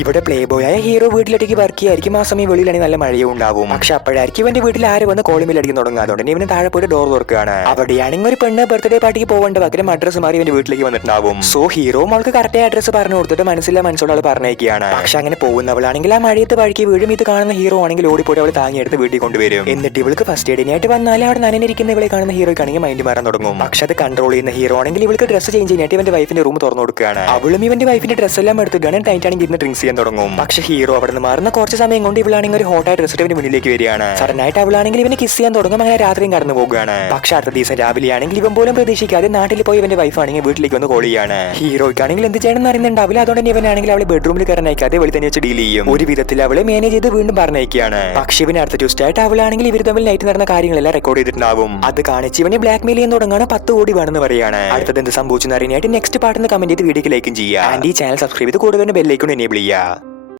ഇവിടെ play ബോയായ hero വീട്ടിലേക്ക് work ചെയ്യായിരിക്കും. ആ സമയം വെളിയിലാണെങ്കിൽ നല്ല മഴയും ഉണ്ടാവും. പക്ഷെ അപ്പോഴായിരിക്കും ഇവന്റെ വീട്ടിൽ ആര് വന്ന് കോളിമിൽ അടിക്കാൻ തുടങ്ങുക. അതുകൊണ്ട് ഇവന് താഴെ പോയിട്ട് ഡോർ തുറക്കുകയാണ്. അവിടെയാണെങ്കിൽ ഒരു പെണ്ണ് ബർത്ത്ഡേ പാർട്ടിക്ക് പോകേണ്ട പകരം അഡ്രസ് മാറി ഇവന്റെ വീട്ടിലേക്ക് വന്നിട്ടുണ്ടാവും. സോ ഹീറോ അവൾക്ക് കറക്റ്റ് അഡ്രസ് പറഞ്ഞു കൊടുത്തിട്ട് മനസ്സിലുള്ള ആൾ പറഞ്ഞേക്കാണ്. പക്ഷെ അങ്ങനെ പോകുന്നവളാണെങ്കിൽ ആ മഴയത്ത് വഴിക്ക് വീഴും. ഇത് കാണുന്ന ഹീറോ ആണെങ്കിൽ ഓടിപ്പോയി അവൾ താങ്ങിയെടുത്ത് വീട്ടിൽ കൊണ്ടുവരും. എന്നിട്ട് ഇവൾക്ക് ഫസ്റ്റ് എയ്ഡിനായിട്ട് വന്നാൽ അവിടെ നനഞ്ഞിരിക്കുന്ന ഇവളെ കാണുന്ന ഹീറോയ്ക്കാണെങ്കിൽ മൈൻഡ് മാറാൻ തുടങ്ങും. പക്ഷെ അത് കൺട്രോൾ ചെയ്യുന്ന ഹീറോ ആണെങ്കിൽ ഇവൾക്ക് ഡ്രസ് ചേഞ്ച് ചെയ്യാനായിട്ട് ഇവന്റെ വൈഫിന്റെ റൂം തുറന്നു കൊടുക്കുകയാണ്. അവളും ഇവന്റെ വൈഫിന്റെ ഡ്രസ് എല്ലാം എടുത്തിട്ടാണ് ടൈറ്റാണെങ്കിൽ ഇരുന്ന് ഡ്രിങ്ക്സ് ചെയ്യാൻ തുടങ്ങും. പക്ഷെ ഹീറോ അവിടെ നിന്ന് മാറുന്ന കുറച്ച് സമയം കൊണ്ട് ഇവളാണെങ്കിൽ ഒരു ഹോട്ടായ ഡ്രസ് ഇവന്റെ മുന്നിലേക്ക് വരികയാണ്. സഡനായിട്ട് അവളാണെങ്കിൽ ഇവനെ കിസ് ചെയ്യാൻ തുടങ്ങും. അങ്ങനെ രാത്രിയും കടന്നു പോകുകയാണ്. പക്ഷെ അടുത്ത ദിവസം രാവിലെ ആണെങ്കിൽ ഇവൻ പോലും പ്രതീക്ഷിക്കാതെ നാട്ടിൽ പോയി ഇവന്റെ വൈഫ് ആണെങ്കിൽ വീട്ടിലേക്ക് വന്ന് കോൾ ചെയ്യാണ്. ഹീറോയ്ക്കാണെങ്കിൽ എന്ത് ചെയ്യണമെന്ന് അറിയുന്നുണ്ടാവില്ല. അതുകൊണ്ട് തന്നെ ഇവനാണെങ്കിൽ അവളെ ബെഡ്റൂമിൽ കയറാനയക്കാതെ വെളി തന്നെ വെച്ച് ഡീൽ ചെയ്യും. ഒരു വിധത്തിൽ അവളെ മാനേജ് ചെയ്ത് വീണ്ടും പറഞ്ഞയക്കുകയാണ്. പക്ഷെ ഇവന് അടുത്ത ട്വിസ്റ്റ് ആയിട്ട് അവളാണെങ്കിൽ ഇവർ തമ്മിൽ നൈറ്റ് നടന്ന കാര്യങ്ങളെല്ലാം റെക്കോർഡ് ചെയ്തിട്ടുണ്ടാവും. അത് കാണിച്ച് ഇവനെ ബ്ലാക്ക് മെയിൽ ചെയ്യാൻ തുടങ്ങാണ്. 10 കോടി വേണമെന്ന് പറയാണ്. അടുത്തത് എന്ത് സംഭവിച്ചെന്ന് അറിയാനായിട്ട് നെക്സ്റ്റ് പാർട്ടിന്ന് കമന്റ് ചെയ്ത് വീഡിയോക്ക് ലൈക്കും ചെയ്യുക. ആൻഡ് ഈ ചാനൽ സബ്സ്ക്രൈബ് ചെയ്ത് കൂടുതൽ ബെല്ലൈക്കൺ എനേബിൾ ചെയ്യുക.